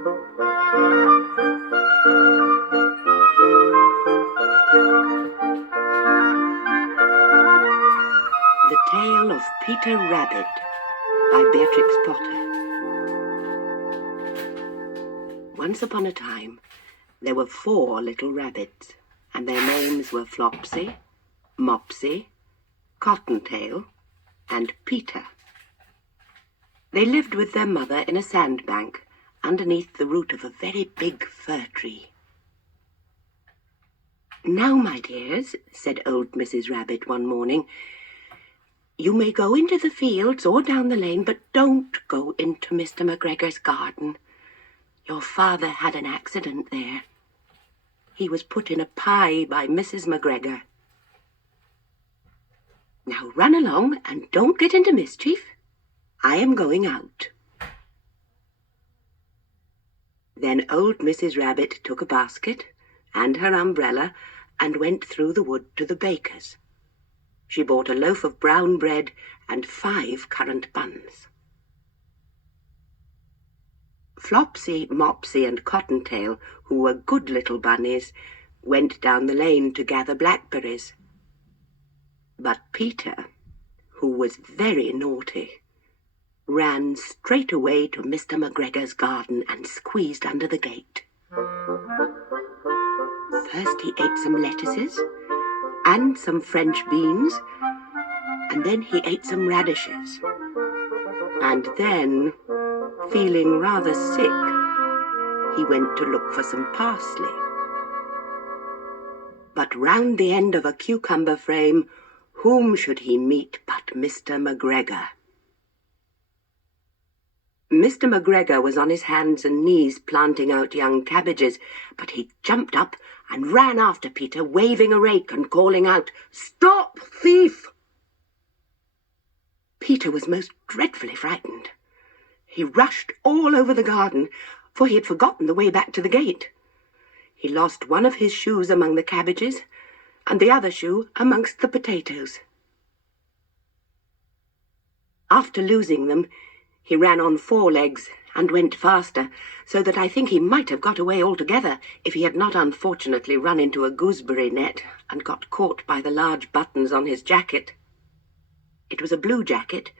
The Tale of Peter Rabbit by Beatrix Potter. Once upon a time, there were 4 little rabbits, and their names were Flopsy, Mopsy, Cottontail, and Peter. They lived with their mother in a sandbank underneath the root of a very big fir tree. "Now, my dears," said old Mrs. Rabbit one morning, "you may go into the fields or down the lane, but don't go into Mr. McGregor's garden. Your father had an accident there. He was put in a pie by Mrs. McGregor. Now run along and don't get into mischief. I am going out." Then old Mrs. Rabbit took a basket and her umbrella and went through the wood to the baker's. She bought a loaf of brown bread and 5 currant buns. Flopsy, Mopsy, and Cottontail, who were good little bunnies, went down the lane to gather blackberries. But Peter, who was very naughty, ran straight away to Mr. McGregor's garden and squeezed under the gate. First he ate some lettuces and some French beans, and then he ate some radishes. And then, feeling rather sick, he went to look for some parsley. But round the end of a cucumber frame, whom should he meet but Mr. McGregor? Mr. McGregor was on his hands and knees planting out young cabbages, but he jumped up and ran after Peter, waving a rake and calling out, "Stop, thief!" Peter was most dreadfully frightened. He rushed all over the garden, for he had forgotten the way back to the gate. He lost one of his shoes among the cabbages, and the other shoe amongst the potatoes. After losing them, he ran on 4 legs and went faster, so that I think he might have got away altogether if he had not unfortunately run into a gooseberry net and got caught by the large buttons on his jacket. It was a blue jacket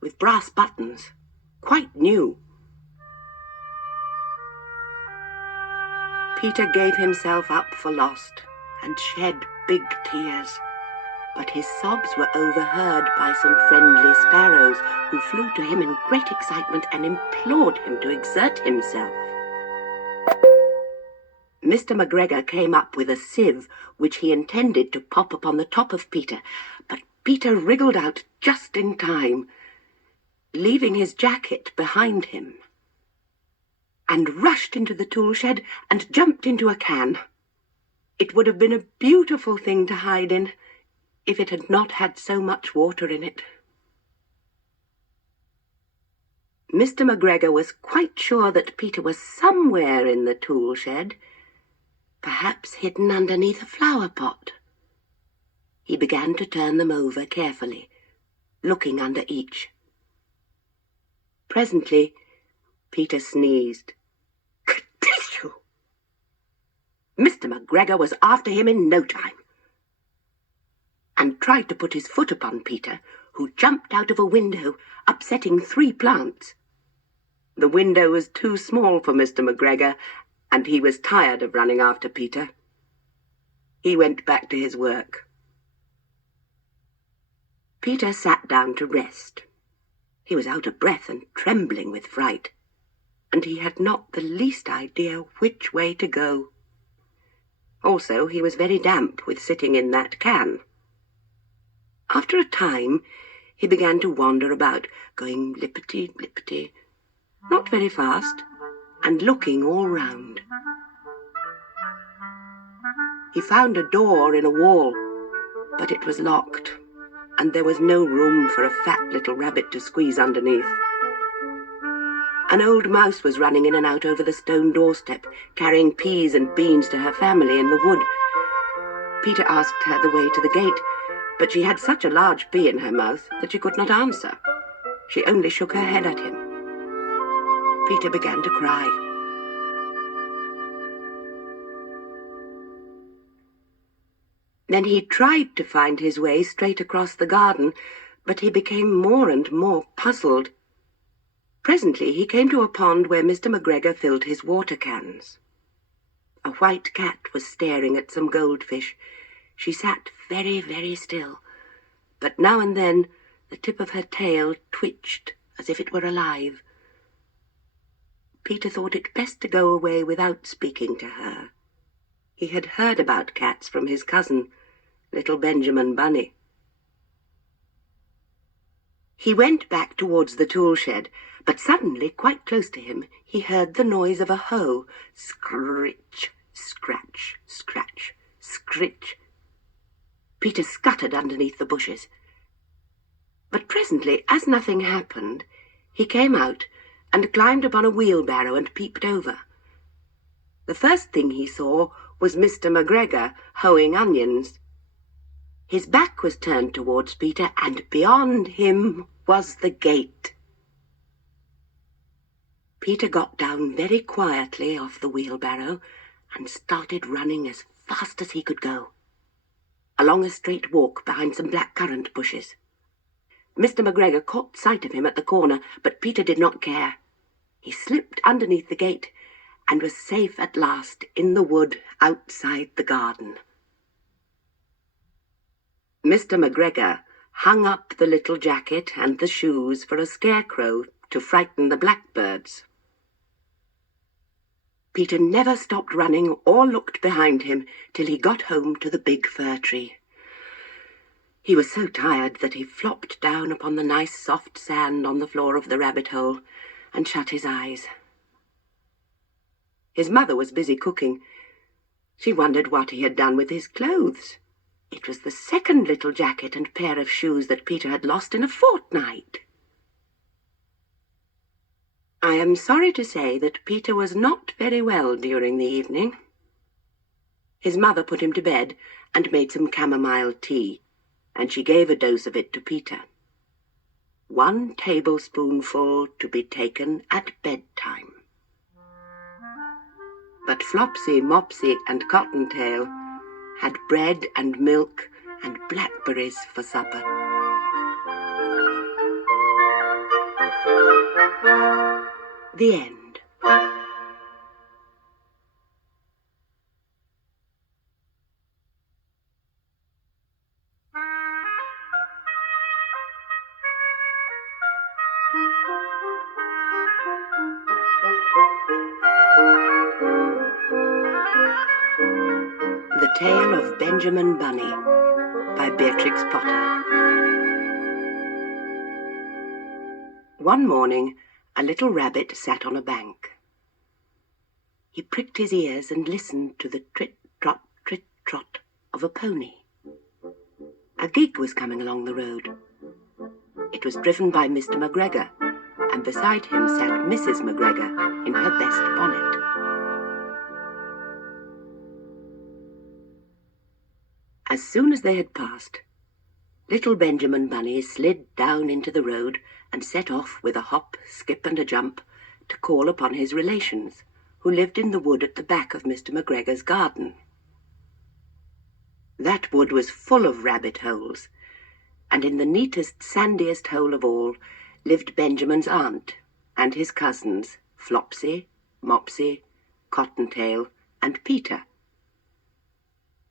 with brass buttons, quite new. Peter gave himself up for lost and shed big tears, but his sobs were overheard by some friendly sparrows who flew to him in great excitement and implored him to exert himself. Mr. McGregor came up with a sieve which he intended to pop upon the top of Peter, but Peter wriggled out just in time, leaving his jacket behind him, and rushed into the tool shed and jumped into a can. It would have been a beautiful thing to hide in, if it had not had so much water in it. Mr. McGregor was quite sure that Peter was somewhere in the tool shed, perhaps hidden underneath a flower pot. He began to turn them over carefully, looking under each. Presently, Peter sneezed. Ka-tissue! Mr. McGregor was after him in no time, and tried to put his foot upon Peter, who jumped out of a window, upsetting 3 plants. The window was too small for Mr. McGregor, and he was tired of running after Peter. He went back to his work. Peter sat down to rest. He was out of breath and trembling with fright, and he had not the least idea which way to go. Also, he was very damp with sitting in that can. After a time, he began to wander about, going lippity-lippity, not very fast, and looking all round. He found a door in a wall, but it was locked, and there was no room for a fat little rabbit to squeeze underneath. An old mouse was running in and out over the stone doorstep, carrying peas and beans to her family in the wood. Peter asked her the way to the gate, but she had such a large pea in her mouth that she could not answer. She only shook her head at him. Peter began to cry. Then he tried to find his way straight across the garden, but he became more and more puzzled. Presently he came to a pond where Mr. McGregor filled his water cans. A white cat was staring at some goldfish. She sat very, very still, but now and then the tip of her tail twitched as if it were alive. Peter thought it best to go away without speaking to her. He had heard about cats from his cousin, little Benjamin Bunny. He went back towards the tool shed, but suddenly, quite close to him, he heard the noise of a hoe. Scritch, scratch, scratch, scritch. Peter scuttered underneath the bushes. But presently, as nothing happened, he came out and climbed upon a wheelbarrow and peeped over. The first thing he saw was Mr. McGregor hoeing onions. His back was turned towards Peter, and beyond him was the gate. Peter got down very quietly off the wheelbarrow and started running as fast as he could go, along a straight walk behind some black-currant bushes. Mr. McGregor caught sight of him at the corner, but Peter did not care. He slipped underneath the gate and was safe at last in the wood outside the garden. Mr. McGregor hung up the little jacket and the shoes for a scarecrow to frighten the blackbirds. Peter never stopped running or looked behind him till he got home to the big fir tree. He was so tired that he flopped down upon the nice soft sand on the floor of the rabbit hole and shut his eyes. His mother was busy cooking. She wondered what he had done with his clothes. It was the second little jacket and pair of shoes that Peter had lost in a fortnight. I am sorry to say that Peter was not very well during the evening. His mother put him to bed and made some chamomile tea, and she gave a dose of it to Peter. 1 tablespoonful to be taken at bedtime. But Flopsy, Mopsy, and Cottontail had bread and milk and blackberries for supper. The end. The Tale of Benjamin Bunny by Beatrix Potter. One morning, a little rabbit sat on a bank. He pricked his ears and listened to the trit-trot of a pony. A gig was coming along the road. It was driven by Mr. McGregor, and beside him sat Mrs. McGregor in her best bonnet. As soon as they had passed, little Benjamin Bunny slid down into the road and set off with a hop, skip, and a jump to call upon his relations, who lived in the wood at the back of Mr. McGregor's garden. That wood was full of rabbit holes, and in the neatest, sandiest hole of all lived Benjamin's aunt and his cousins, Flopsy, Mopsy, Cottontail, and Peter.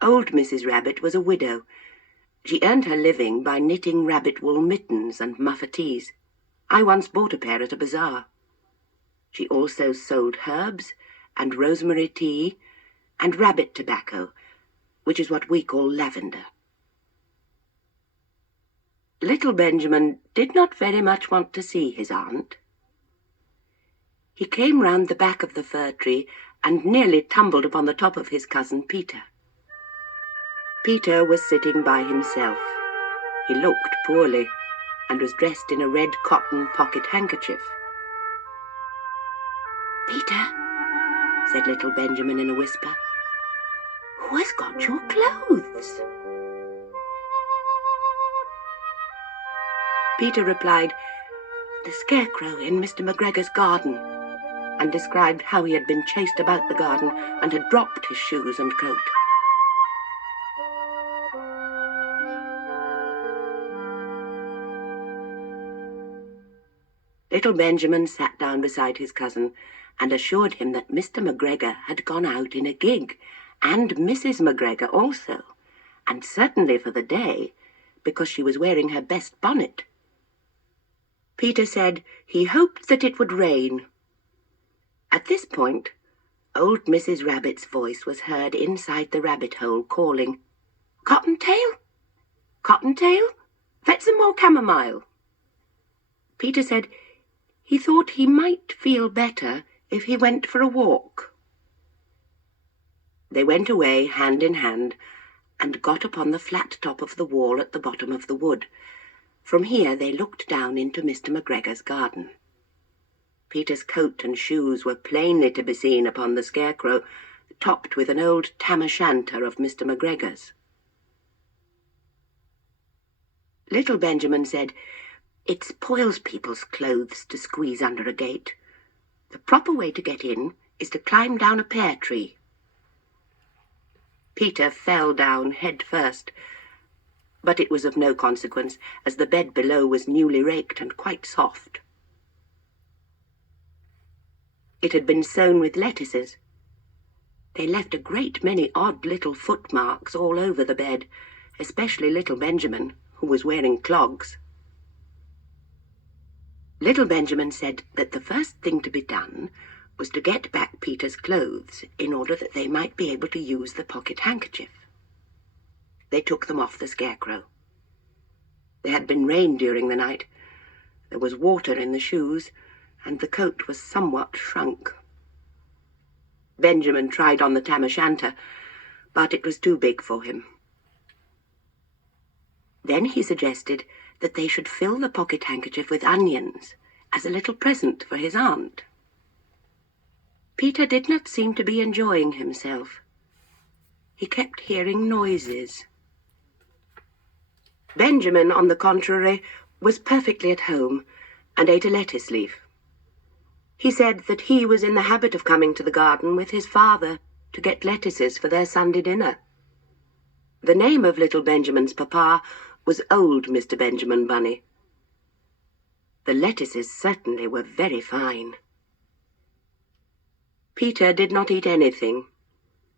Old Mrs. Rabbit was a widow. She earned her living by knitting rabbit wool mittens and muffetees. I once bought a pair at a bazaar. She also sold herbs and rosemary tea and rabbit tobacco, which is what we call lavender. Little Benjamin did not very much want to see his aunt. He came round the back of the fir tree and nearly tumbled upon the top of his cousin Peter. Peter was sitting by himself. He looked poorly and was dressed in a red cotton pocket handkerchief. "Peter," said little Benjamin in a whisper, "who has got your clothes?" Peter replied, "The scarecrow in Mr. McGregor's garden," and described how he had been chased about the garden and had dropped his shoes and coat. Little Benjamin sat down beside his cousin and assured him that Mr. McGregor had gone out in a gig, and Mrs. McGregor also, and certainly for the day, because she was wearing her best bonnet. Peter said he hoped that it would rain. At this point, old Mrs. Rabbit's voice was heard inside the rabbit hole calling, "Cottontail? Cottontail? Fetch some more chamomile." Peter said he thought he might feel better if he went for a walk. They went away hand in hand and got upon the flat top of the wall at the bottom of the wood. From here they looked down into Mr. McGregor's garden. Peter's coat and shoes were plainly to be seen upon the scarecrow, topped with an old tam-o'-shanter of Mr. McGregor's. Little Benjamin said, "It spoils people's clothes to squeeze under a gate. The proper way to get in is to climb down a pear tree." Peter fell down head first, but it was of no consequence, as the bed below was newly raked and quite soft. It had been sown with lettuces. They left a great many odd little footmarks all over the bed, especially little Benjamin, who was wearing clogs. Little Benjamin said that the first thing to be done was to get back Peter's clothes in order that they might be able to use the pocket handkerchief. They took them off the scarecrow. There had been rain during the night. There was water in the shoes, and the coat was somewhat shrunk. Benjamin tried on the tam-o'-shanter, but it was too big for him. Then he suggested that they should fill the pocket handkerchief with onions as a little present for his aunt. Peter did not seem to be enjoying himself. He kept hearing noises. Benjamin, on the contrary, was perfectly at home and ate a lettuce leaf. He said that he was in the habit of coming to the garden with his father to get lettuces for their Sunday dinner. The name of little Benjamin's papa was old Mr. Benjamin Bunny. The lettuces certainly were very fine. Peter did not eat anything.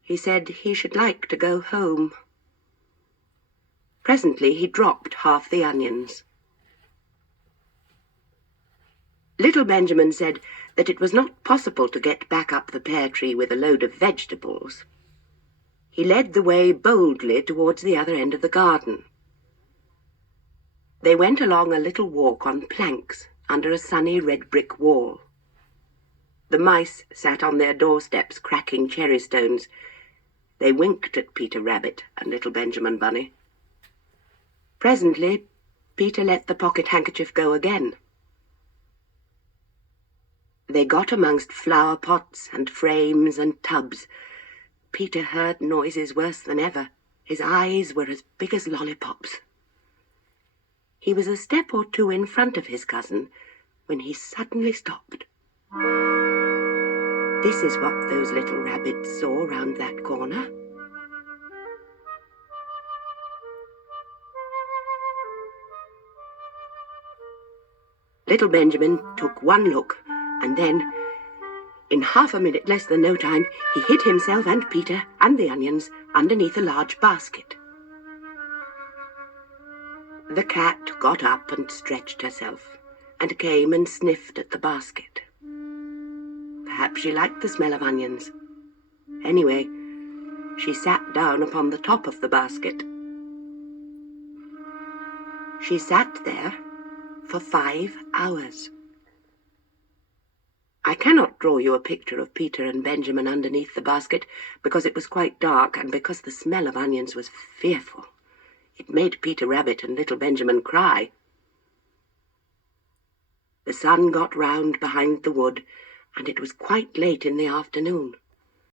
He said he should like to go home. Presently he dropped half the onions. Little Benjamin said that it was not possible to get back up the pear tree with a load of vegetables. He led the way boldly towards the other end of the garden. They went along a little walk on planks under a sunny red brick wall. The mice sat on their doorsteps cracking cherry stones. They winked at Peter Rabbit and little Benjamin Bunny. Presently, Peter let the pocket handkerchief go again. They got amongst flower pots and frames and tubs. Peter heard noises worse than ever. His eyes were as big as lollipops. He was a step or two in front of his cousin when he suddenly stopped. This is what those little rabbits saw round that corner. Little Benjamin took one look, and then, in half a minute less than no time, he hid himself and Peter and the onions underneath a large basket. The cat got up and stretched herself, and came and sniffed at the basket. Perhaps she liked the smell of onions. Anyway, she sat down upon the top of the basket. She sat there for 5 hours. I cannot draw you a picture of Peter and Benjamin underneath the basket, because it was quite dark, and because the smell of onions was fearful. It made Peter Rabbit and little Benjamin cry. The sun got round behind the wood, and it was quite late in the afternoon.